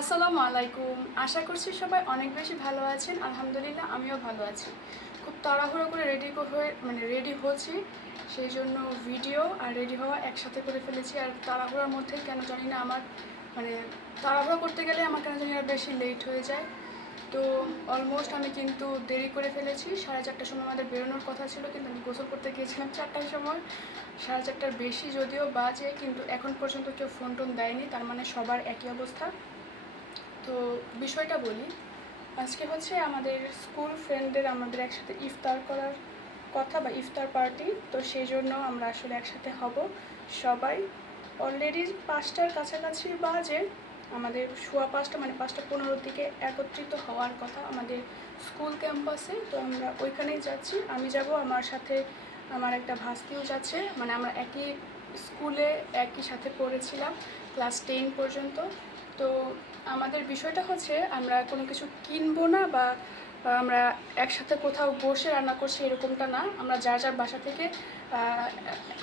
আসসালামু আলাইকুম। আশা করছি সবাই অনেক বেশি ভালো আছেন। আলহামদুলিল্লাহ আমিও ভালো আছি। খুব তাড়াহুড়ো করে রেডি হচ্ছি, সেই জন্য ভিডিও আর রেডি হওয়া একসাথে করে ফেলেছি। আর তাড়াহুড়োর মধ্যে কেন জানি না আমার মানে তাড়াহুড়ো করতে গেলে আমার কেন জানি না বেশি লেট হয়ে যায়। তো অলমোস্ট আমি কিন্তু দেরি করে ফেলেছি। 4:30টার সময় আমাদের বেরোনোর কথা ছিল, কিন্তু আমি গোসল করতে গিয়েছিলাম 4টার সময়। 4:30টার বেশি যদিও বাজে, কিন্তু এখন পর্যন্ত কেউ ফোন টোন দেয়নি, তার মানে সবার একই অবস্থা। তো বিষয়টা বলি, আজকে হচ্ছে আমাদের স্কুল ফ্রেন্ডদের আমাদের একসাথে ইফতার করার কথা বা ইফতার পার্টি। তো সেই জন্য আমরা আসলে একসাথে হব সবাই। অলরেডি 5টার কাছাকাছি বাজে, আমাদের 5:15 মানে 5:15 দিকে একত্রিত হওয়ার কথা আমাদের স্কুল ক্যাম্পাসে। তো আমরা ওইখানেই যাচ্ছি। আমি যাব, আমার সাথে আমার একটা ভাস্তিও যাচ্ছে, মানে আমরা একই স্কুলে একই সাথে পড়েছিলাম ক্লাস 10 পর্যন্ত। তো আমাদের বিষয়টা হচ্ছে আমরা কোনো কিছু কিনবো না বা আমরা একসাথে কোথাও বসে রান্না করছি এরকমটা না। আমরা যার যার বাসা থেকে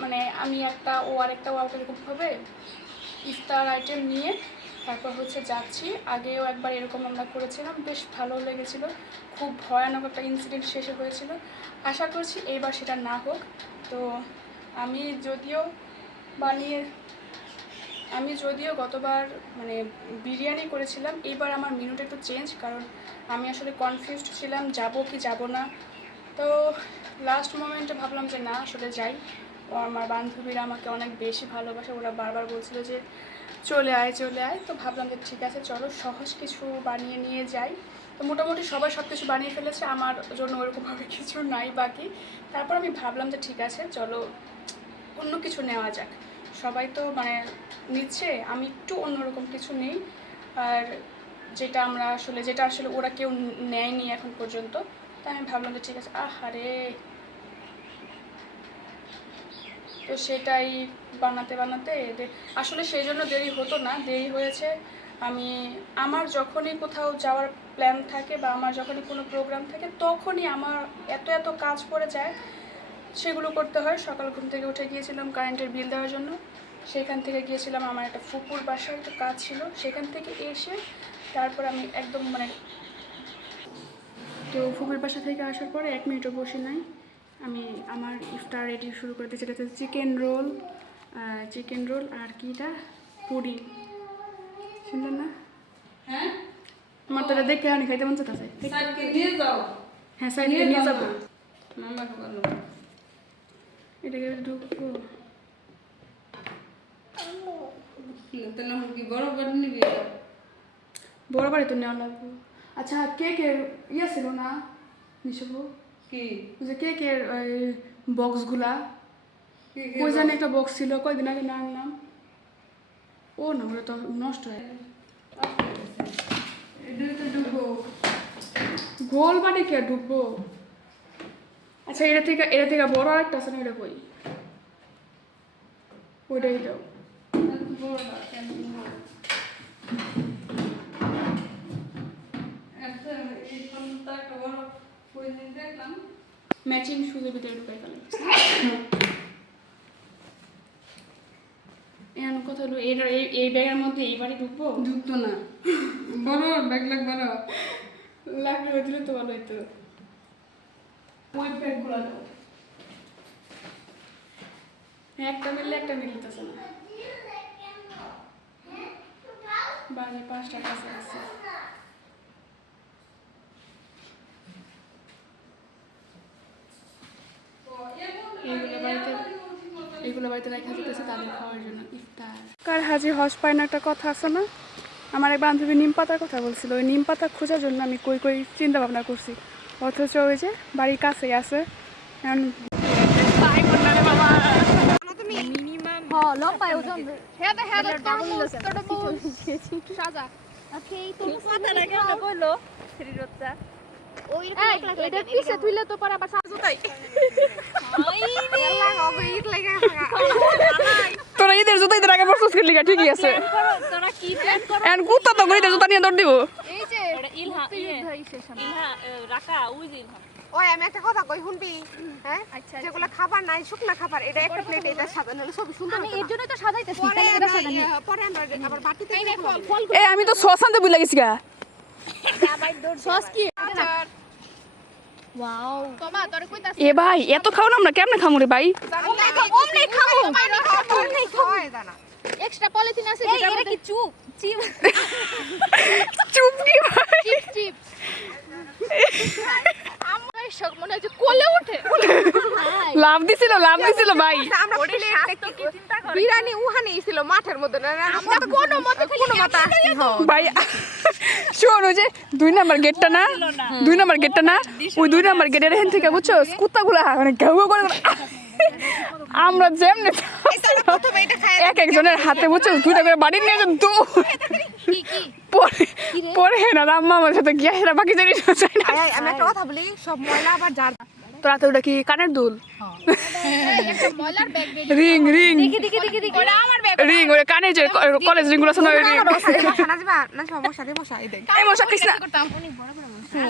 মানে আমি একটা ও আরেকটা ও এরকমভাবে ইফতার আইটেম নিয়ে তারপর হচ্ছে যাচ্ছি। আগেও একবার এরকম আমরা করেছিলাম, বেশ ভালো লেগেছিলো। খুব ভয়ানক একটা ইনসিডেন্ট শেষে হয়েছিল। আশা করছি এইবার সেটা না হোক। তো আমি যদিও গতবার মানে বিরিয়ানি করেছিলাম, এইবার আমার মেনুটা একটু চেঞ্জ, কারণ আমি আসলে কনফিউজড ছিলাম যাব কি যাব না। তো লাস্ট মোমেন্টে ভাবলাম যে না, আসলে যাই। ও আমার বান্ধবীরা আমাকে অনেক বেশি ভালোবাসে, ওরা বারবার বলছিল যে চলে আয় চলে আয়। তো ভাবলাম যে ঠিক আছে, চলো সহজ কিছু বানিয়ে নিয়ে যাই। তো মোটামুটি সবাই সব কিছু বানিয়ে ফেলেছে, আমার জন্য ওরকমভাবে কিছু নাই বাকি। তারপর আমি ভাবলাম যে ঠিক আছে, চলো অন্য কিছু নেওয়া যাক। সবাই তো মানে নিচ্ছে, আমি একটু অন্যরকম কিছু নেই। আর যেটা আসলে ওরা কেউ নেয়নি এখন পর্যন্ত। তাই আমি ভাবলাম যে ঠিক আছে। আহারে, তো সেটাই বানাতে আসলে সেই জন্য দেরি হতো না, দেরি হয়েছে। আমার যখনই কোথাও যাওয়ার প্ল্যান থাকে বা আমার যখনই কোনো প্রোগ্রাম থাকে, তখনই আমার এত কাজ পড়ে যায়, সেগুলো করতে হয়। সকাল ঘুম থেকে উঠে গিয়েছিলাম কারেন্টের বিল দেওয়ার জন্য, সেখান থেকে গিয়েছিলাম আমার একটা ফুপুর বাসায় একটা কাজ ছিল, সেখান থেকে এসে তারপর আমি একদম তো ফুপুর বাসা থেকে আসার পরে 1 মিনিটও বসে নাই, আমি আমার ইফতার রেডি শুরু করে দিয়েছি। এটা হচ্ছে চিকেন রোল আর কিটা পুডিং। শুনলেন না? হ্যাঁ, আমার তো এটা দেখে আমি খাইতে মন চাইতেছে। সাইডকে নিয়ে যাও। হ্যাঁ, সাইডে নিয়ে যাবো। মামাকে বলো। এটাকে ঢুকবো। তাহলে কি বড় বাড়ি নিবি? বড় বাড়ি তো নেওয়া লাগবে। আচ্ছা, কেকের ইয়ে ছিল না নিশবু? কি যে কেকের ওই বক্সগুলা, ওই জানি একটা বক্স ছিল, কয়দিন আগে না আনলাম। ও না, ওটা তো নষ্ট হয়ে গোল বাড়ি কে ঢুকবো। আচ্ছা, এটা থেকে বড় একটা আছে না, ওটা কই? ওইটাই দাও। ম্যাচিং শুজের ভিতরে ঢুকাই ফেলে। এখন কথা হলো, এই ব্যাগের মধ্যে এইবারই ঢুকবো। ঢুকতো না, বড় ব্যাগ বড় লাগলে হয়েছিল তো ভালো হইতো। ওই ব্যাগগুলো দাও। একটা মিলতেছে না। বাজে 5টার কাছাকাছি। এগুলো বাড়িতে রেখে যেতেছে তাদের খাওয়ার জন্য ইফতার। কার হাজি হজ পায় না একটা কথা আছে না? আমার এক বান্ধবী নিম পাতার কথা বলছিল, ওই নিম পাতা খোঁজার জন্য আমি কই চিন্তা ভাবনা করছি, অথচ ওই যে বাড়ির কাছেই আছে। তোরা ঈদের জুতো আগে প্রস্তুত করলি, ঠিকই আছে। কুত্তা তো ঈদের জুতা নিয়ে দৌড় দিব। ইলহা ইলহা রাকা ওই যে ইলহা ওই আমি একটা কথা কই শুনবি হ্যাঁ যেগুলো খাবার নাই শুকনা খাবার এটা একটা প্লেট এটা সাজানো হলে সব সুন্দর আমি এর জন্যই তো সাজাইতেছি পরে আমরা আবার বাটিতে ফল এ আমি তো সস আনতে ভুলে গেছি গা সস কি ওয়াও তোমা তোরে কইতাছি এ ভাই এত খাও না আমরা কেমনে খামু রে ভাই ওমনে খাবো ওমনে খাওয়াই জানা এক্সট্রা পলিথিন আছে যেটা এটা কি চুপ চিপ চুপ কি ভাই চিপ আমার শক মনে হচ্ছে কোলে ওঠে লাভ দিছিল ভাই আমরা প্লেট কি চিন্তা করে বিরিয়ানি উহানে ছিল মাঠের মধ্যে না আমরা কোনো মতে আসছি ভাই শোন ওই যে 2 নাম্বার গেটটা না 2 নাম্বার গেটটা না ওই 2 নাম্বার গেটের এখান থেকে বুঝছো কুত্তাগুলা মানে ঘেউ করে আমরা যেমনে প্রথমে এটা খাই এক একজনের হাতে বুঝছো 2টা করে বাড়ি নিয়ে যেত কি কি পরে না আম্মা আমার সাথে গিয়ে হেরা বাকি জিনিস চাই না আমি একটা কথা বলি সব ময়লা আবার যার তো রাতে ওটা কি কানের দুল একটা ময়লার ব্যাগ রিং দেখি ওটা আমার ব্যাগ রিং ওই কানে যে কলেজ রিং গুলো শোনা রিং না যাবা না সমস্যা দে মশা এই দেখ এই মশা কৃষ্ণা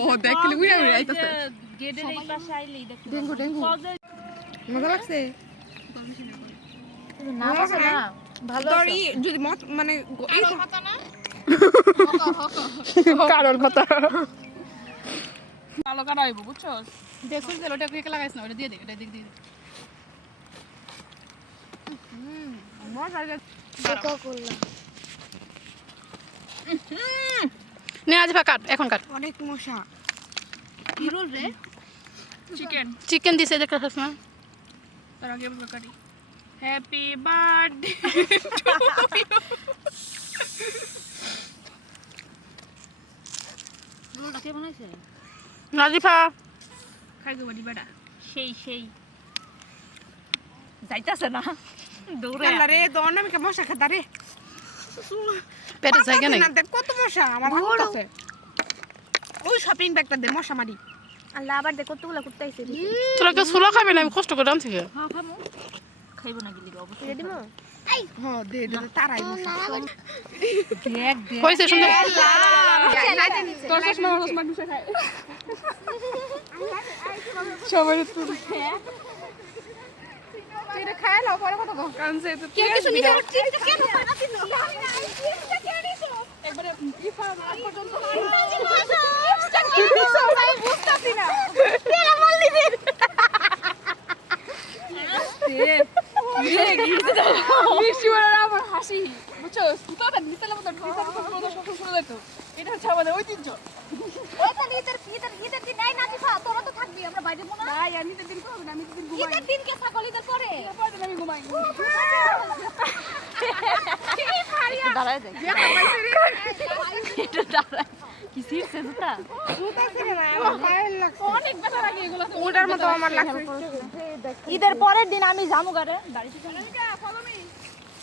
ও দেখলি উড়ে উড়ে আইতাছে গেটের এই পাশে আইলেই দেখতে ডেঙ্গু মজা লাগছে না আছে না ভালো তোর যদি মানে কারোর কথা ভালো কাটা হইব বুঝছো দেখুন যে ওটা কেক লাগাইছ না ওটা দিয়ে দে এটা দিক দিয়ে মজা নে আজ কাট এখন কাট অনেক মশা কি রোল রে চিকেন দিছে দেখতে খাস না তার আগে আমরা কাটি হ্যাপি বার্থডে রোলটা কে বানাইছে নাজিফা খাই গো বাড়ি বেটা সেই যাইতাছে না দৌড়ে আল্লাহ রে দন আমি কে মশা খেতা রে পেটে জায়গা নাই না দেখ কত মশা আমার হাত আছে ওই শপিং ব্যাগটা দে মশা মারি আল্লাহ আবার দেখ কতগুলা কুত্তা আইছে তোরা কেউ সুলা খাবে না আমি কষ্ট করে আনছি হ্যাঁ খামু খাইবো না গিলি অবশ্যই দে দিমু হ্যাঁ দে দে তারাই মশা দেখ দেখ হইছে সুন্দর তোর চশমা চশমা দুসে খায় সবাই এটা খায় লাও পরে কথা কও কানছে তো কেউ কিছু নিতে চিপটা কেন বানাতি না চিপটা কেন নিছো একবারে ইফা আজ পর্যন্ত চিপটা কেন নিছো আমি বুঝতাছি না কেন বললি দিন মিষ্টি বড় আমার হাসি বুঝছো কুতাটা নিতে লাগবে তো নিতে সব যেত এটা হচ্ছে আমাদের ঐতিহ্য ওইটা ঈদের দিন নাই নাচিফা তোরা তো থাকবি আমরা বাইরে মনে না আমি তো দিন করব না আমি তো দিন ঘুমাই ঈদের দিন কে ছাগল ঈদের পরে পরে আমি ঘুমাই দাঁড়ায় দেখ এটা দাঁড়ায় কি সিরছে জুতা অনেক ব্যথা লাগে এগুলো ওটার মতো আমার লাগছে ঈদের পরের দিন আমি যামু গারে বাড়িতে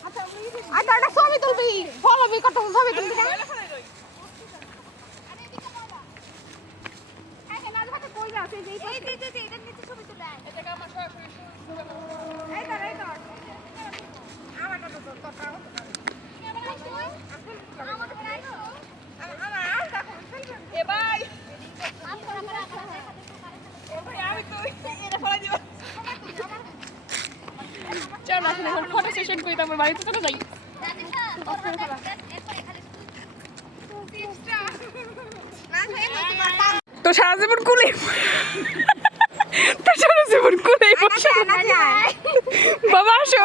আচ্ছা এটা ছবি তুলবি ফলো বি কত ছবি তুলবি না চল আসলে ফটো সেশন করি তারপর বাড়িতে চলে যাই তো সারা জীবন কুলে বাবা আসো